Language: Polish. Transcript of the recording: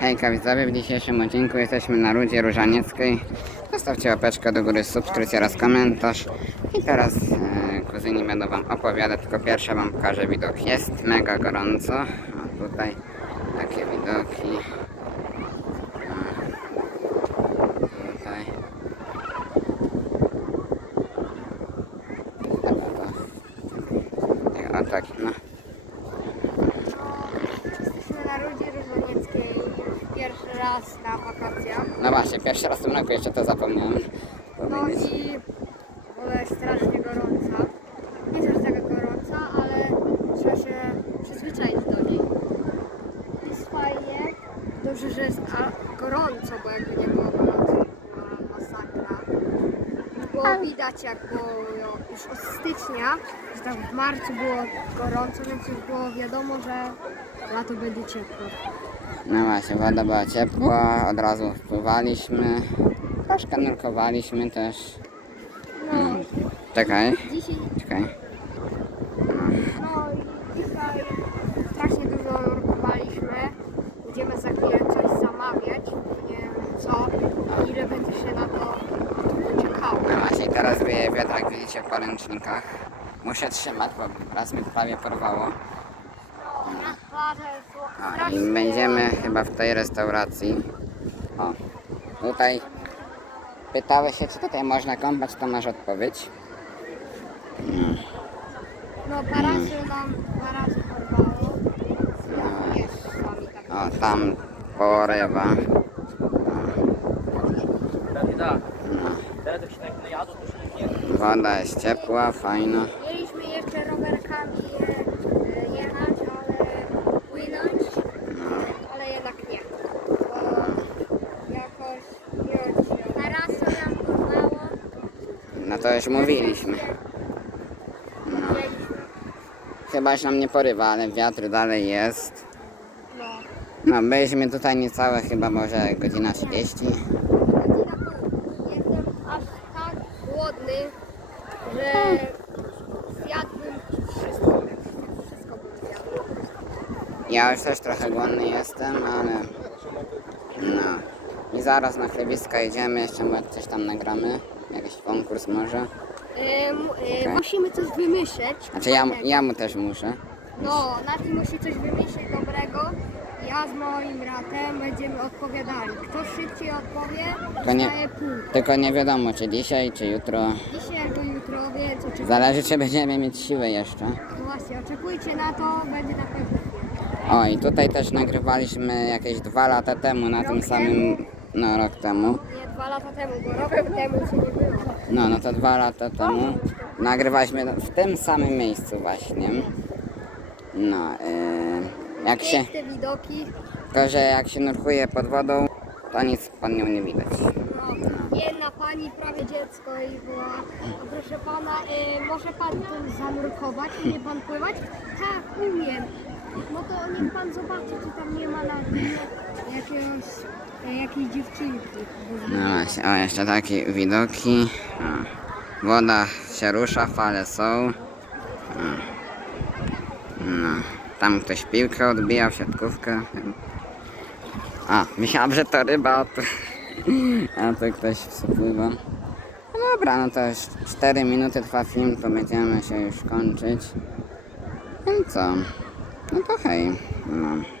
Hejka widzowie, w dzisiejszym odcinku jesteśmy na Rudzie Różanieckiej. Zostawcie łapeczkę do góry, subskrypcję oraz komentarz. I teraz e, kuzyni będą wam opowiadać, tylko pierwsze wam pokażę widok. Jest mega gorąco. O, tutaj takie widoki. Tutaj. O tak, no. Jesteśmy na Rudzie Różanieckiej pierwszy raz na wakacjach. No właśnie, pierwszy raz w tym roku jeszcze to zapomniałem. No i woda jest strasznie gorąca. Nie jest aż taka gorąca, ale trzeba się przyzwyczaić do niej. Jest fajnie. Dobrze, że jest a, gorąco, bo jakby nie było gorąco, to była masakra. Już było widać, jak było już od stycznia, że tam w marcu było gorąco, więc już było wiadomo, że lato będzie ciepło. No właśnie, woda była ciepła, od razu wpływaliśmy. Troszkę nurkowaliśmy też. No, Czekaj, dzisiaj czekaj. No i dzisiaj strasznie dużo nurkowaliśmy. Będziemy za chwilę coś zamawiać. Nie wiem co, ile będzie się na to No właśnie, teraz wieje wiatr, jak widzicie w poręcznikach. Muszę trzymać, bo raz mi prawie porwało. No i będziemy chyba w tej restauracji. O, tutaj pytałeś się, czy tutaj można kąpać, to masz odpowiedź. No parasol nam dwa razy porwało. O, tam porywa. Да. Teraz się tak najadą, to się nie Woda jest ciepła, fajna. Mieliśmy jeszcze rowerkami e, jechać, ale płynąć, ale jednak nie. Bo jakoś nie. Parasol nam porwało. No to już mówiliśmy. Chyba już nam nie porywa, ale wiatr dalej jest. No. No, byliśmy tutaj niecałe chyba może godzina 30. Jestem aż tak głodny, zjadłbym wszystko. Wszystko bym zjadł. Ja już też trochę głodny jestem, ale no. I zaraz na chlebiska idziemy, jeszcze może coś tam nagramy. Jakiś konkurs może. E, mu- musimy coś wymyśleć. Znaczy ja, fajnego. ja mu też muszę. No, Nati musi coś wymyślić dobrego. Ja z moim bratem będziemy odpowiadali. Kto szybciej odpowie, To nie- dostaje punkt. Tylko nie wiadomo czy dzisiaj, czy jutro. Dzisiaj więc oczekujcie. Zależy czy będziemy mieć siłę jeszcze. No właśnie, oczekujcie na to, będzie na pewno. O i tutaj też nagrywaliśmy jakieś dwa lata temu na tym Rok samym, no rok temu. Nie dwa lata temu, bo rok temu się nie było. No, no to dwa lata temu nagrywaliśmy w tym samym miejscu właśnie. No, yy, jak się, widoki. tylko że jak się nurkuje pod wodą, to nic pod nią nie widać. Jedna pani, prawie dziecko i była, "O, proszę pana, e, może pan tu zanurkować, umie pan pływać? Tak, umiem. No to niech pan zobaczy, czy tam nie ma na jakiegoś, e, jakiejś dziewczynki. No właśnie, o jeszcze takie widoki. O, woda się rusza, fale są. O. No, tam ktoś piłkę odbija w siatkówkę. A, myślałem, że to ryba, to, a to ktoś przypływa. No dobra, no to już 4 minuty trwa film, to będziemy się już kończyć. No co? No to hej. No.